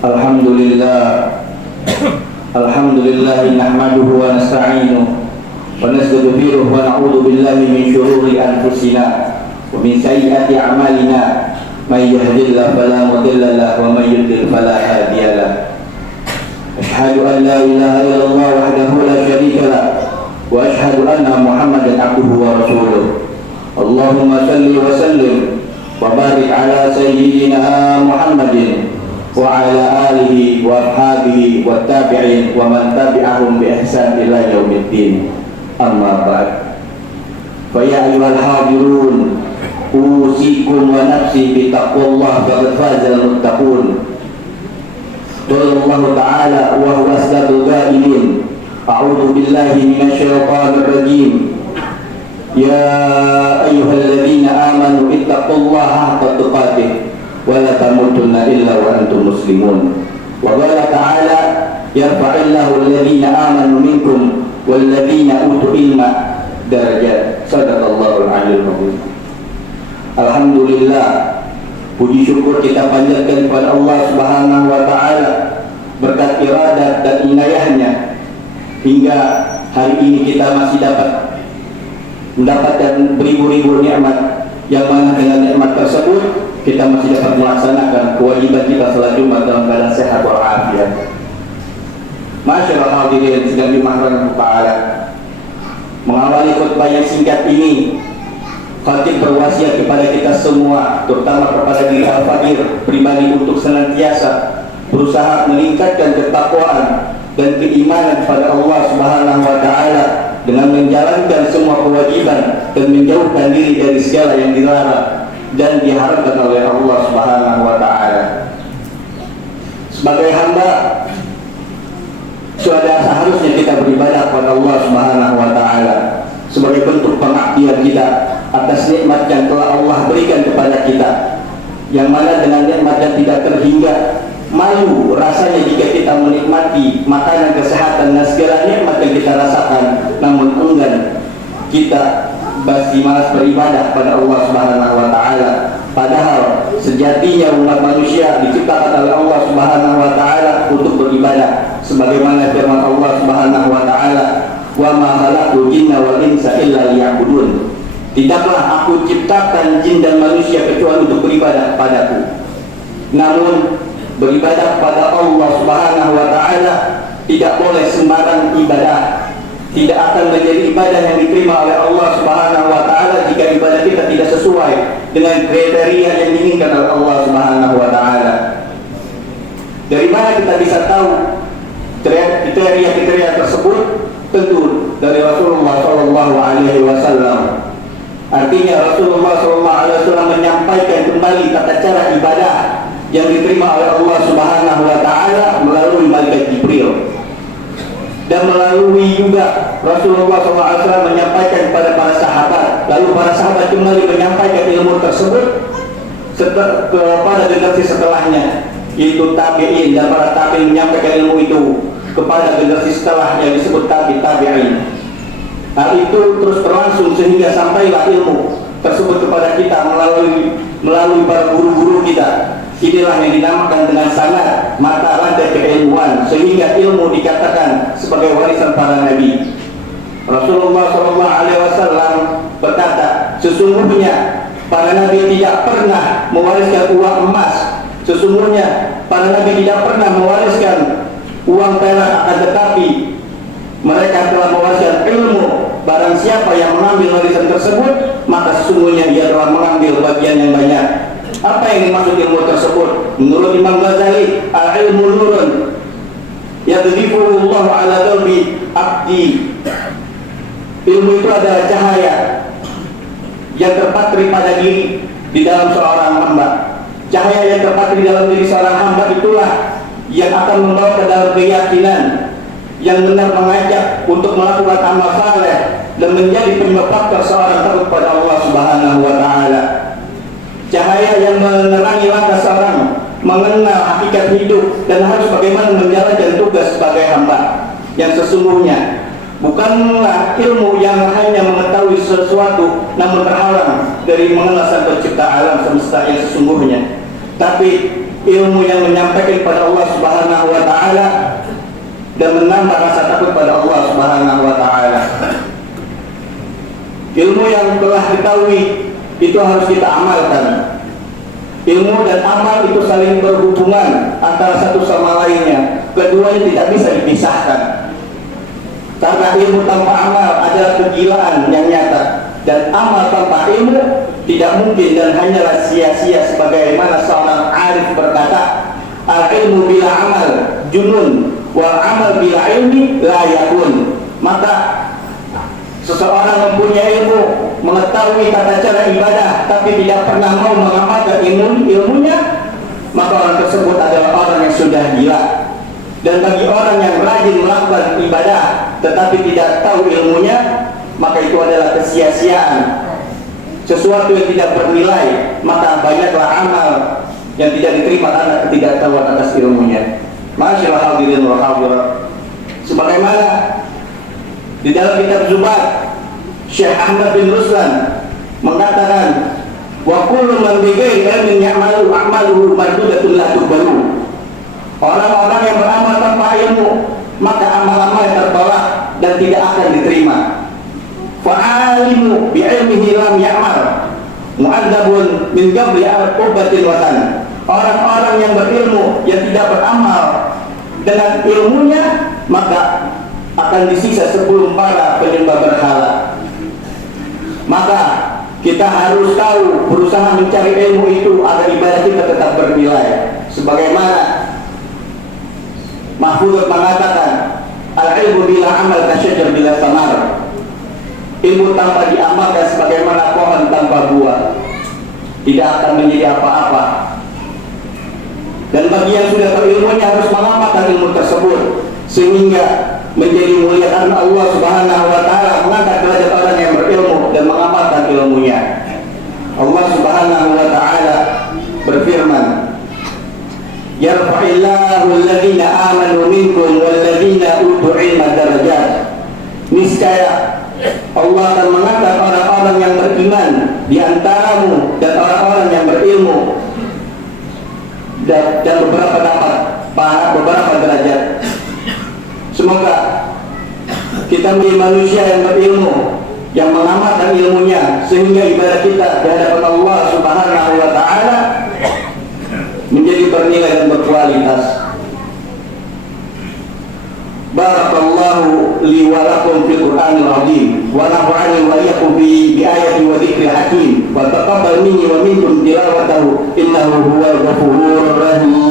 Alhamdulillah. Alhamdulillah nahmaduhu wa nasta'inuhu wa nastaghfiruhu wa na'udzu billahi min shururi anfusina wa min sayyiati a'malina. May yahdihillahu fala mudilla lahu wa may yudlil fala hadiya lahu. Asyhadu an la ilaha illallah wahdahu la syarika lahu wa asyhadu anna Muhammadan abduhu wa rasuluh. Allahumma salli wa sallim wa barik ala sayyidina Muhammadin wa ala alihi wa ashabihi wa tabi'in wa man tabi'ahum bi ihsan ila yaumiddin. Amma ba'd. Fa ya ayyuhal hadirun, usikum wa nafsi bi taqwallah faqad fazal muttaqun. Qala Allah ta'ala wa huwa asdaqul qailin. A'udzu billahi minasy syaithanir rajim. Ya ayyuhalladzina amanu ittaqullaha haqqa tuqatih wa la tamutunna illa wa antum muslimun. Wa qala ta'ala yarfa'illahu alladhina amanu minkum walladhina utul ilma darajat. Shadaqallahul aliyyul azim. Alhamdulillah, puji syukur kita panjatkan kepada Allah Subhanahu wa taala berkat iradat dan inayahnya hingga hari ini kita masih dapat mendapatkan beribu-ribu nikmat, yang mana dengan nikmat tersebut kita masih dapat melaksanakan kewajiban kita salat Jumat dalam keadaan sehat walafiat. Masyaallah hadirin sedang dimahramkan taala. Mengawali khutbah yang singkat ini, khatib berwasiat kepada kita semua, terutama kepada diri al-fakir pribadi, untuk senantiasa berusaha meningkatkan ketakwaan dan keimanan kepada Allah Subhanahu wa taala dengan menjalankan semua kewajiban dan menjauhkan diri dari segala yang dilarang dan diharapkan oleh Allah Subhanahu wa taala. Sebagai hamba, sudah seharusnya kita beribadah kepada Allah Subhanahu wa taala sebagai bentuk pengabdian kita atas nikmat yang telah Allah berikan kepada kita, yang mana dengan nikmat yang tidak terhingga, malu rasanya jika kita menikmati makanan, kesehatan dan segala nikmat yang kita rasakan, namun enggan kita masih malas beribadah pada Allah Subhanahu wa taala. Padahal sejatinya umat manusia diciptakan oleh Allah Subhanahu wa taala untuk beribadah, sebagaimana firman Allah Subhanahu wa taala, "Wa ma khalaqtul jinna wal insa illa liya'budun." Tidaklah aku ciptakan jin dan manusia kecuali untuk beribadah padaku. Namun beribadah pada Allah Subhanahu wa taala tidak boleh sembarang ibadah. Tidak akan menjadi ibadah yang diterima oleh Allah Subhanahu wa taala jika ibadah kita tidak sesuai dengan kriteria yang diinginkan oleh Allah Subhanahu wa taala. Dari mana kita bisa tahu kriteria tersebut? Tentu dari Rasulullah sallallahu alaihi wasallam. Artinya Rasulullah sallallahu alaihi wasallam menyampaikan kembali tata cara ibadah yang diterima oleh Allah Subhanahu wa taala melalui malaikat Jibril, dan melalui juga Rasulullah SAW menyampaikan kepada para sahabat, lalu para sahabat kembali menyampaikan ilmu tersebut kepada generasi setelahnya, yaitu tabi'in, dan para tabi'in menyampaikan ilmu itu kepada generasi setelah yang disebut tabi'in. Hal itu terus berlangsung sehingga sampailah ilmu tersebut kepada kita melalui para guru-guru kita. Inilah yang dinamakan dengan sanad, mata rantai keilmuan, sehingga ilmu dikatakan sebagai warisan para nabi. Rasulullah SAW berkata, sesungguhnya para nabi tidak pernah mewariskan uang emas, sesungguhnya para nabi tidak pernah mewariskan uang perak, akan tetapi mereka telah mewariskan ilmu. Barang siapa yang mengambil warisan tersebut, maka sesungguhnya dia telah mengambil bagian yang banyak. Apa yang dimaksud ilmu tersebut? Menurut Imam Ghazali, al-ilmu nurun yadrifuhu Allah ala qalbi abdi. Ilmu itu adalah cahaya yang terpatri pada diri di dalam seorang hamba. Cahaya yang terpatri di dalam diri seorang hamba itulah yang akan membawa ke dalam keyakinan yang benar, mengajak untuk melakukan amal saleh dan menjadi penyebab faktor seorang takut pada Allah Subhanahu wa taala. Cahaya yang menerangi langkah seorang mengenal hakikat hidup dan harus bagaimana menjalankan tugas sebagai hamba yang sesungguhnya. Bukanlah ilmu yang hanya mengetahui sesuatu namun terhalang dari mengenal sang pencipta alam semesta yang sesungguhnya, tapi ilmu yang menyampaikan kepada Allah Subhanahu wa taala dan menambah rasa takut pada Allah Subhanahu wa taala. Ilmu yang telah diketahui itu harus kita amalkan. Ilmu dan amal itu saling berhubungan antara satu sama lainnya. Keduanya tidak bisa dipisahkan. Karena ilmu tanpa amal adalah kegilaan yang nyata, dan amal tanpa ilmu tidak mungkin dan hanyalah sia-sia, sebagaimana seorang arif berkata, al-ilmu bila amal junun, wal amal bila ilmi la yakun. Maka seseorang mempunyai ilmu, mengetahui tata cara ibadah, tapi tidak pernah mau mengamalkan ilmunya, maka orang tersebut adalah orang yang sudah gila. Dan bagi orang yang rajin melakukan ibadah tetapi tidak tahu ilmunya, maka itu adalah kesia-siaan, sesuatu yang tidak bernilai. Maka banyaklah amal yang tidak diterima karena ketidaktahuan atas ilmunya. Masyaallah hadirin wa hadirat, sebagaimana di dalam kitab Zubat, Syekh Ahmad bin Ruslan mengatakan, wa kullu man bi ghairi ilmin ya'malu a'maluhu mardudatun la tuqbalu. Orang-orang yang beramal tanpa ilmu, maka amal-amal yang tertolak dan tidak akan diterima. Fa'alimu bi'ilmihi lam ya'mal mu'adzabun min qabli al-qubatil watan. Orang-orang yang berilmu yang tidak beramal dengan ilmunya, maka akan disiksa sebelum para penyembah berhala. Maka kita harus tahu, berusaha mencari ilmu itu agar ibadah kita tetap bernilai. Sebagaimana Mahfudz mengatakan, al-ilmu bila amal kasyajar bila samar. Ilmu tanpa diamalkan sebagaimana pohon tanpa buah, tidak akan menjadi apa-apa. Dan bagi yang sudah berilmunya harus mengamalkan ilmu tersebut, sehingga menjadi mulia karena Allah Subhanahu wa taala mengangkat derajat orang yang berilmu dan mengamalkan ilmunya. Allah Subhanahu wa taala berfirman, yarfa'illahu alladhina amanu minkum walladhina utul ilma darajat. Niscaya Allah akan mengangkat orang-orang yang beriman di antaramu dan orang-orang yang berilmu, dan beberapa derajat. Semoga kita menjadi manusia yang berilmu, yang mengamalkan ilmunya, sehingga ibadah kita di hadapan Allah Subhanahu wa taala menjadi bernilai dan berkualitas. Barakallahu li wa lakum fil Qur'anil azim wa nafa'ani wa iyyakum bi ayati wa dzikril hakim wa taqabbal minni wa minkum tilawatahu innahu huwal ghafurur rahim.